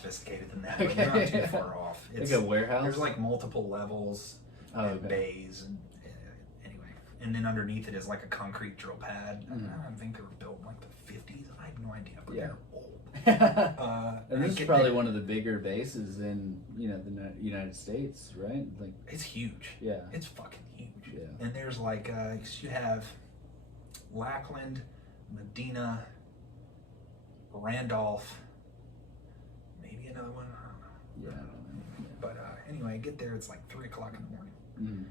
sophisticated than that, but you're not too far off. It's like a warehouse? There's like multiple levels and bays and anyway. And then underneath it is like a concrete drill pad. I think they were built in like the 50s. I have no idea, but they're old. And this is probably one of the bigger bases in, the United States, right? Like, it's huge. Yeah. It's fucking huge. Yeah. And there's like, you have Lackland, Medina, Randolph, maybe another one, I don't know. Yeah, I don't know. Yeah. But anyway, I get there, it's like 3 o'clock in the morning.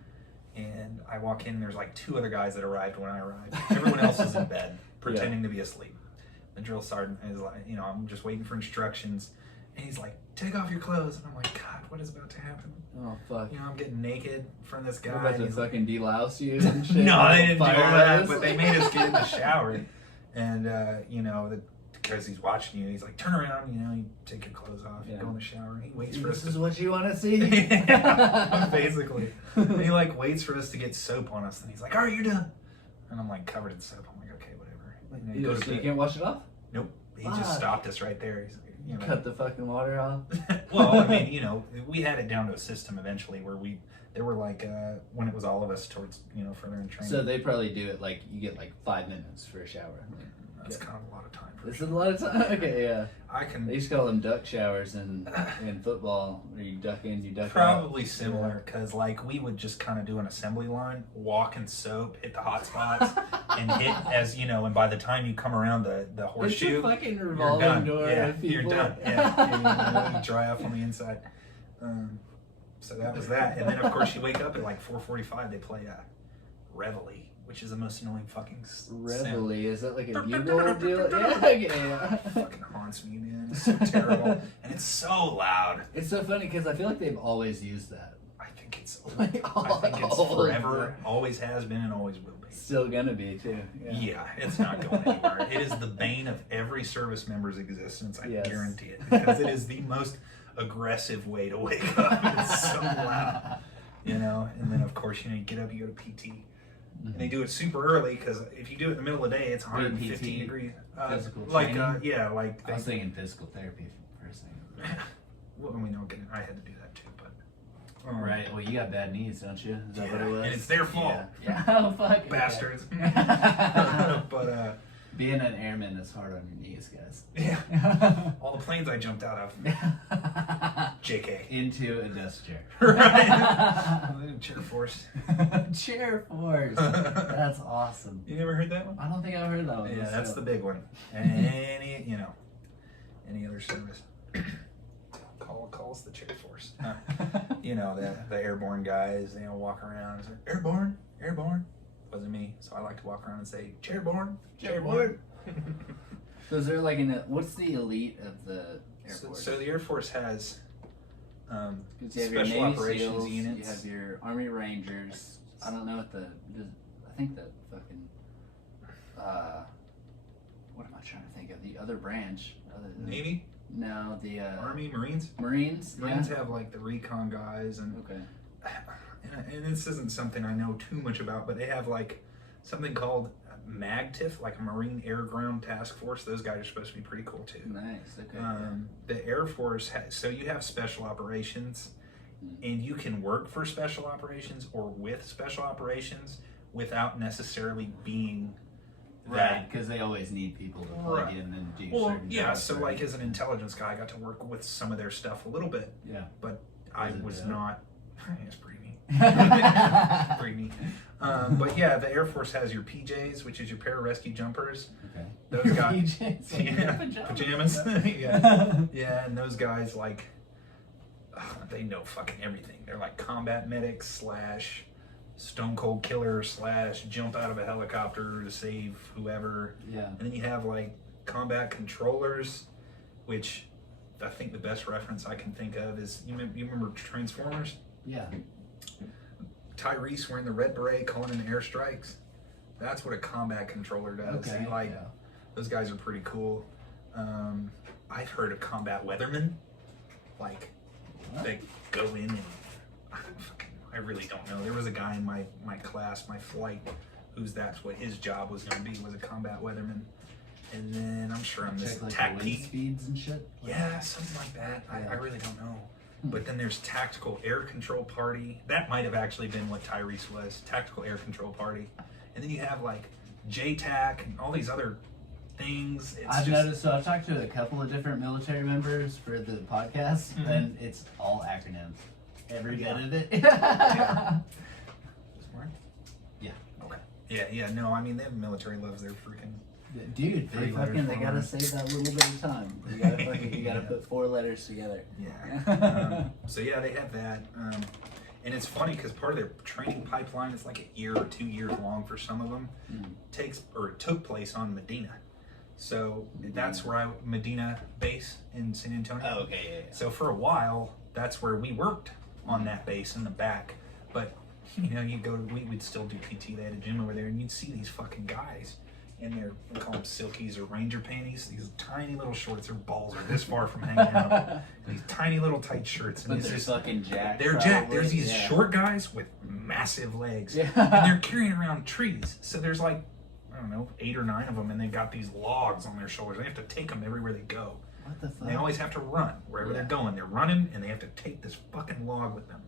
And I walk in, there's like 2 other guys that arrived when I arrived. Everyone else is in bed, pretending to be asleep. The drill sergeant is like, I'm just waiting for instructions. And he's like, take off your clothes. And I'm like, God, what is about to happen? Oh, fuck. I'm getting naked from this guy. They're about to fucking delouse you and shit. No, they didn't do all that, but they made us get in the shower. And, because he's watching you, he's like, turn around, you take your clothes off, you go in the shower, and he waits for us. This is what you want to see? Basically. And he waits for us to get soap on us, and he's like, all right, you're done. And I'm like covered in soap. I'm like, okay, whatever. So you can't wash it off? Nope. He just stopped us right there. He's like, cut the fucking water off? Well, I mean, we had it down to a system eventually where there were when it was all of us towards, further in training. So they probably do it you get 5 minutes for a shower. That's kind of a lot of time. This is a lot of time? Okay, yeah. They used to call them duck showers in football, where you duck in, you duck out. Probably similar, because we would just kind of do an assembly line, walk in soap, hit the hot spots, and hit and by the time you come around the horseshoe, it's a fucking revolving door. Yeah, you're done. Yeah, you dry off on the inside. So that was that, and then of course you wake up at 4:45. They play Reveille, which is the most annoying fucking Reveille. Is that like a bugle deal? Yeah. Fucking haunts me, man. It's so terrible, and it's so loud. It's so funny because I feel like they've always used that. I think it's forever. Always has been and always will be. Still gonna be too. Yeah, it's not going anywhere. It is the bane of every service member's existence. I guarantee it, because it is the most aggressive way to wake up. It's so loud, And then of course you get up, you go to PT. And they do it super early, because if you do it in the middle of the day, it's 115 degrees. Physical training? I was thinking physical therapy for a second. Well, I had to do that too, but... right, well, you got bad knees, don't you? Is that what it was? And it's their fault. Yeah. Oh, fuck. Bastards. But, being an airman is hard on your knees, guys. Yeah. All the planes I jumped out of. JK. Into a desk chair. Right. Chair force. Chair force. That's awesome. You never heard that one? I don't think I've heard that one. Yeah, that's the big one. Any other service. Call us the chair force. The airborne guys, walk around and say, airborne. Wasn't me, so I like to walk around and say, chairborne. So is there what's the elite of the Air Force? So the Air Force has special operations SEALs, units. You have your Army Rangers. I don't know what I think the fucking what am I trying to think of? The other branch other than Navy? No, the Army, Marines. Marines have the recon guys and and this isn't something I know too much about, but they have something called MAGTF, a Marine Air Ground Task Force. Those guys are supposed to be pretty cool too. Nice. Okay. The Air Force so you have special operations, and you can work for special operations or with special operations without necessarily being right, because they always need people to plug in and do certain jobs. So as an intelligence guy, I got to work with some of their stuff a little bit. Yeah. But I was not. It's pretty neat. Pretty neat. But yeah, the Air Force has your PJs, which is your pararescue jumpers. Okay. Those guys. PJs. Pajamas. Yeah, and those guys they know fucking everything. They're combat medics / stone cold killer / jump out of a helicopter to save whoever. Yeah. And then you have combat controllers, which I think the best reference I can think of is you remember Transformers? Yeah. Tyrese wearing the red beret calling in airstrikes. That's what a combat controller does. Okay. Those guys are pretty cool. I've heard of combat weathermen. They go in and I really don't know. There was a guy in my class, my flight, that's what his job was going to be, was a combat weatherman. And then I'm sure I'm missing like tactique speeds and shit. Yeah, something like that. I really don't know. But then there's tactical air control party. That might have actually been what Tyrese was. Tactical air control party. And then you have like JTAC and all these other things. I've noticed, so I've talked to a couple of different military members for the podcast, and it's all acronyms. Every bit of it. Yeah. Smart? Yeah. Okay. Yeah, no, I mean, the military loves their freaking... Dude, they gotta save that little bit of time. You gotta put 4 letters together. Yeah. So yeah, they have that. And it's funny because part of their training pipeline is like a year or 2 years long for some of them. Took place on Medina. So that's where Medina base in San Antonio. Oh, okay, yeah. So for a while, that's where we worked on that base in the back. But you know, we would still do PT. They had a gym over there, and you'd see these fucking guys in their, we call them silkies or ranger panties. These tiny little shorts. Their balls are this far from hanging out. And these tiny little tight shirts. And but they're fucking jacked. They're jacked. There's these short guys with massive legs, and they're carrying around trees. So there's like, I don't know, 8 or 9 of them, and they've got these logs on their shoulders. They have to take them everywhere they go. What the fuck? They always have to run wherever they're going. They're running, and they have to take this fucking log with them.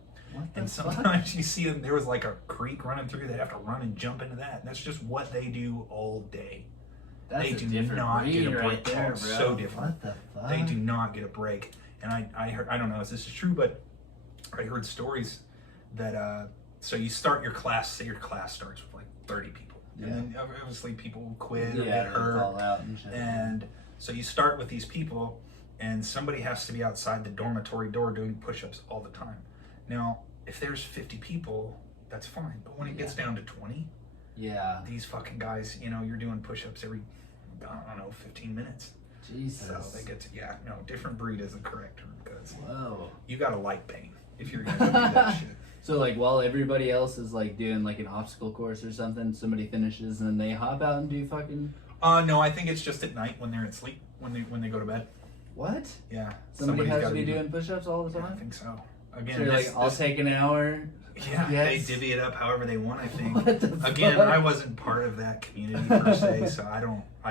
And sometimes you see them, there was like a creek running through, they'd have to run and jump into that. And that's just what they do all day. They do not get a break. Right there, bro. So different. What the fuck? They do not get a break. And I heard, I don't know if this is true, but I heard stories that, so you start your class, say your class starts with like 30 people. And then obviously people will quit or get hurt. Fall out and shit. And so you start with these people, and somebody has to be outside the dormitory door doing push-ups all the time. Now, if there's 50 people, that's fine. But when it gets down to 20, these fucking guys, you know, you're doing push-ups every, I don't know, 15 minutes. Jesus. So they get to, different breed is the correct term, because you got to like pain if you're going to do that shit. So like while everybody else is like doing like an obstacle course or something, somebody finishes and then they hop out and do fucking... No, I think it's just at night when they're asleep, when they go to bed. What? Yeah. Somebody has to be doing push-ups all the time? I think so. Again, so like, I'll take an hour. Yeah, they divvy it up however they want, I think. Again, I wasn't part of that community per se, so I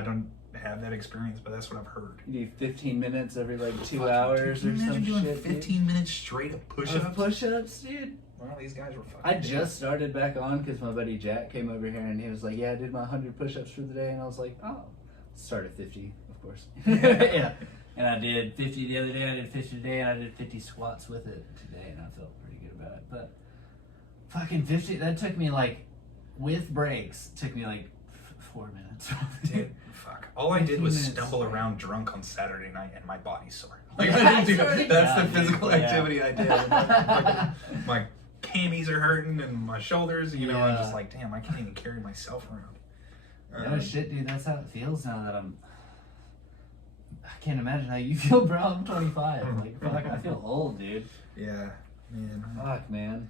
don't have that experience, but that's what I've heard. You do 15 minutes every like 2 hours or some doing shit. 15 minutes straight of push-ups? Push-ups, dude. Well, these guys were fucking... I just started back on because my buddy Jack came over here and he was like, yeah, I did my 100 push-ups for the day. And I was like, oh. Start at 50, of course. Yeah. And I did 50 the other day, I did 50 today, and I did 50 squats with it today, and I felt pretty good about it. But fucking 50, that took me like, with breaks, took me like 4 minutes. Dude, fuck. All I did was stumble around drunk on Saturday night, and my body's sore. Like, that's the physical activity I did. My camis are hurting, and my shoulders, you know, I'm just like, damn, I can't even carry myself around. No shit, dude, that's how it feels now that I can't imagine how you feel, bro. I'm 25. Like, fuck, I feel old, dude. Yeah, man. Fuck, man.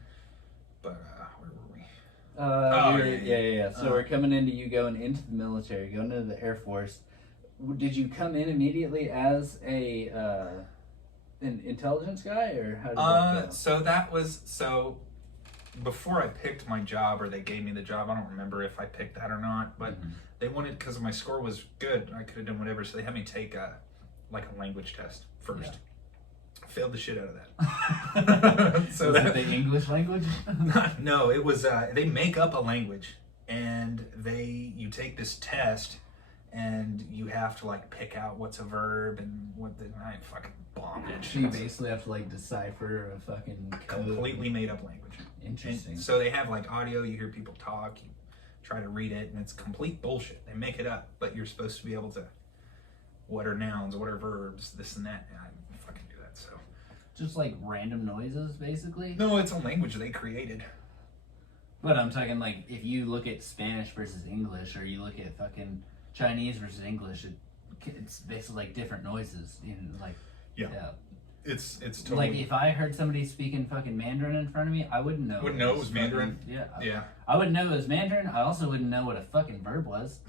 But, where were we? Yeah. So we're coming into you going into the military, going into the Air Force. Did you come in immediately as an intelligence guy, or how did that go? So before I picked my job, or they gave me the job, I don't remember if I picked that or not, but they wanted, because my score was good, I could have done whatever, so they had me take a language test first. Failed the shit out of that. So was it the English language? No, it was, they make up a language, and you take this test, and you have to like pick out what's a verb and I fucking bombed it. So you basically have to like decipher a fucking completely made up language. Interesting. And so they have like audio, you hear people talk, you try to read it, and it's complete bullshit. They make it up, but you're supposed to be able to, what are nouns, what are verbs, this and that, and I didn't fucking do that, so. Just like random noises, basically? No, it's a language they created. But I'm talking like, if you look at Spanish versus English, or you look at fucking Chinese versus English, it's basically like different noises, you know, like. Yeah. It's totally... Like, if I heard somebody speaking fucking Mandarin in front of me, I wouldn't know. Wouldn't know it was Mandarin? Yeah. I wouldn't know it was Mandarin. I also wouldn't know what a fucking verb was.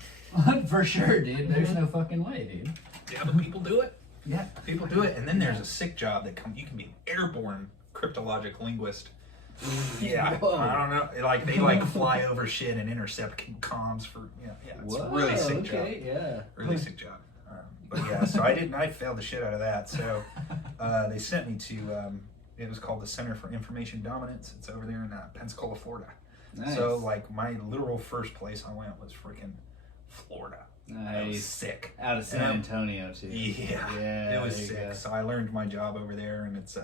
For sure, dude. There's no fucking way, dude. Yeah, but people do it. Yeah. People do it. And then there's a sick job that you can be an airborne cryptologic linguist. Yeah, Whoa. I don't know. Like they like fly over shit and intercept comms for it's a really sick job. Yeah, really sick job. But yeah, so I failed the shit out of that. So they sent me to it was called the Center for Information Dominance. It's over there in Pensacola, Florida. Nice. So like my literal first place I went was freaking Florida. Nice. That was sick. Out of San Antonio too. Yeah, Yeah, it was sick. So I learned my job over there, and it's